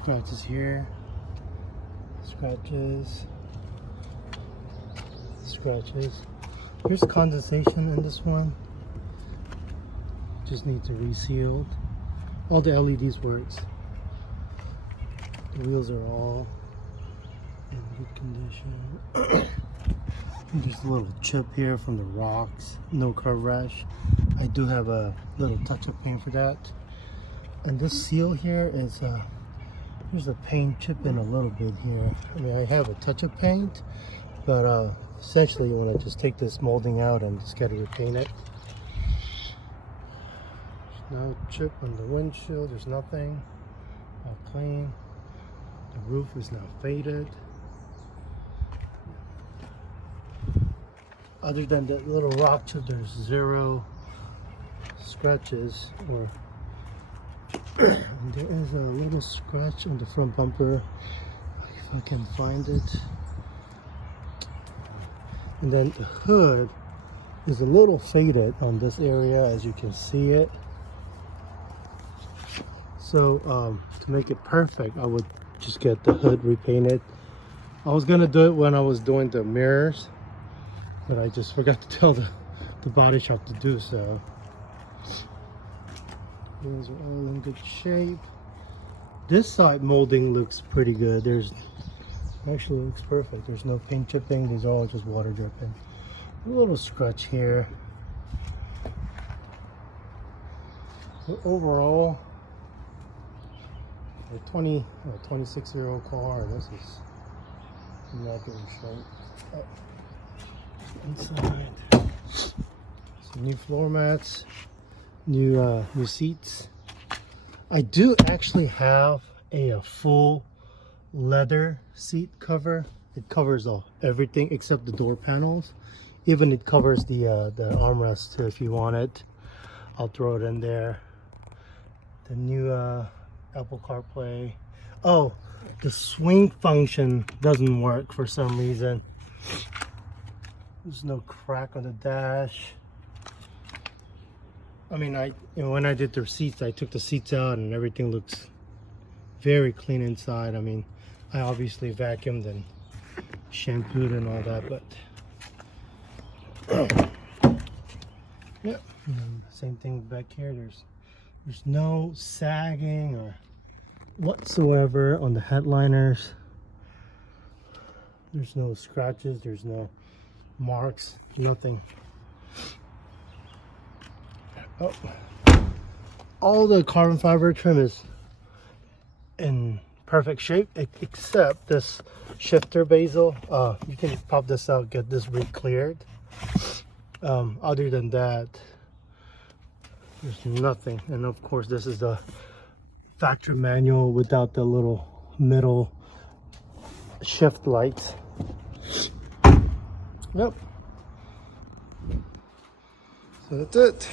scratches here, scratches. There's condensation in this one. Just needs to resealed. All the LEDs works. The wheels are all in good condition. There's a little chip here from the rocks. No car rash. I do have a little touch-up paint for that. And this seal here is there's a paint chip in a little bit here. I mean, I have a touch-up paint, but essentially you want to just take this molding out and just get it repainted. There's no chip on the windshield. There's nothing. All clean. The roof is now faded. Other than that little rock chip, there's zero scratches. Or and there is a little scratch on the front bumper, if I can find it. And then the hood is a little faded on this area, as you can see it. So to make it perfect, I would just get the hood repainted. I was gonna do it when I was doing the mirrors, but I just forgot to tell the body shop to do so. Those are all in good shape. This side molding looks pretty good. There's actually looks perfect. There's no paint chipping. These are all just water dripping. A little scratch here. But overall, a 26-year-old car. This is not good shape. Inside, some new floor mats, new seats. I do actually have a full leather seat cover. It covers everything except the door panels. Even it covers the armrest too, if you want it. I'll throw it in there. The new Apple CarPlay. Oh, the swing function doesn't work for some reason. There's no crack on the dash. I mean, when I did the seats, I took the seats out and everything looks very clean inside. I mean, I obviously vacuumed and shampooed and all that, but yeah. Same thing back here. There's no sagging or whatsoever on the headliners. There's no scratches. There's no marks. Nothing. Oh, all the carbon fiber trim is in perfect shape except this shifter bezel. You can pop this out, get this re-cleared. Other than that, there's nothing. And of course, this is the factory manual without the little middle shift lights. Yep. So that's it.